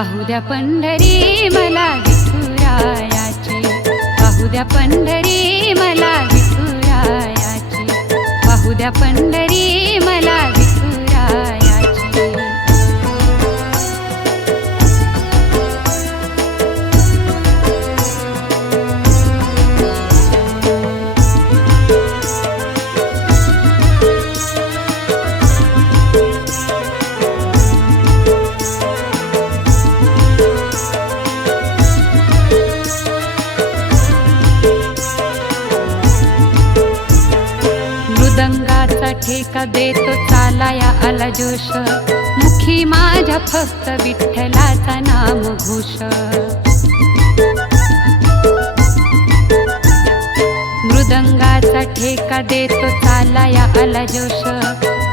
पाहू द्या पंढरी मला विठुरायाची, पाहू द्या पंढरी मला विठुरायाची, पाहू द्या पंढरी मला विठुरायाची। मृदंगाचा ठेका देतो चालाया आला जोश, मुखी माझ्या फक्त विठ्ठलाचा नाम घोष। मृदंगाचा ठेका देतो चालाया आला जोश,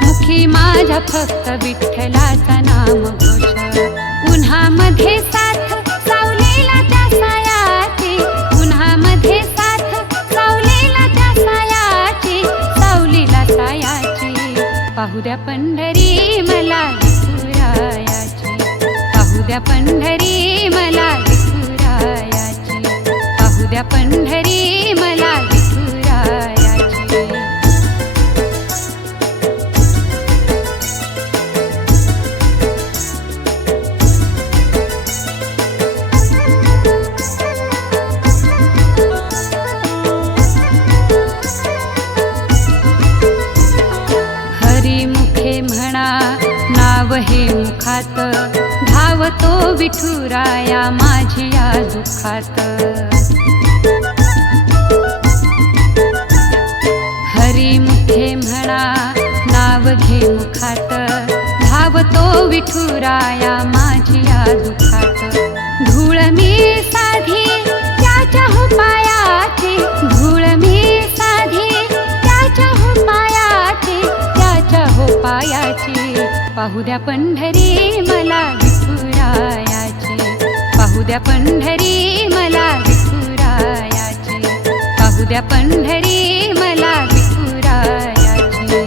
मुखी माझ्या फक्त विठ्ठलाचा नाम घोष। उन्हामध्ये साथ सावलीला त्या सायाची, उन्हामध्ये साथ सावलीला त्या सायाची, सावलीला सायाची। पाहू द्या पंढरी मला विठुरायाची, पाहू द्या पंढरी मला विठुरायाची, पाहू द्या पंढरी मला विठुरायाची। हरिमुखे म्हणा नाव हे मुखात, धावतो विठुराया माझिया दुःखात। हरिमुखे म्हणा नाव घे मुखात, धावतो विठुराया माझिया दुःखात। धूळ मी साधी त्याच्या हो पायाची, धूळ मी साधी त्याच्या हो पायाची, त्याच्या हो पायाची। पाहू द्या पंढरी मला विठुरायाची, पाहू द्या पंढरी मला विठुरायाची, पाहू द्या पंढरी मला विठुरायाची।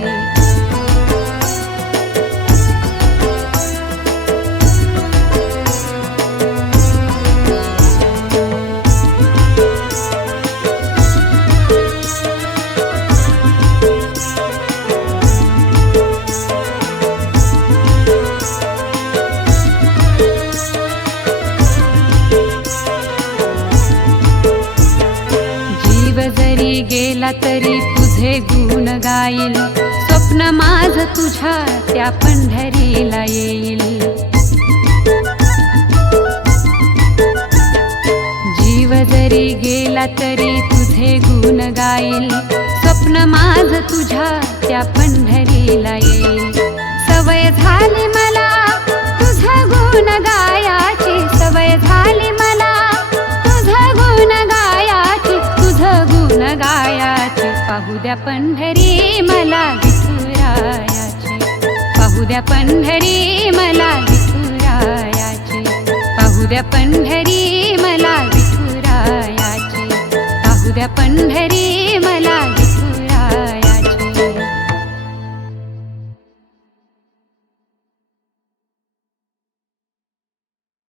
जरी गेला तरी तुझे गुण गाईल, स्वप्न माझ तुझ्या त्या पंढरीला येईल। जीव जरी गेला तरी तुझे गुण गाईल, स्वप्न माझ तुझ्या त्या पंढरीला येईल। सवय झाली मला तुझा गुण गायाची, सवय झाली मला तुझा गुण गायाची, तुझं गुण गायाची। पाहू द्या पंढरी मला विठुरायाची, पाहू द्या पंढरी मला विठुरायाची, पाहू द्या पंढरी मला विठुरायाची, पाहू द्या पंढरी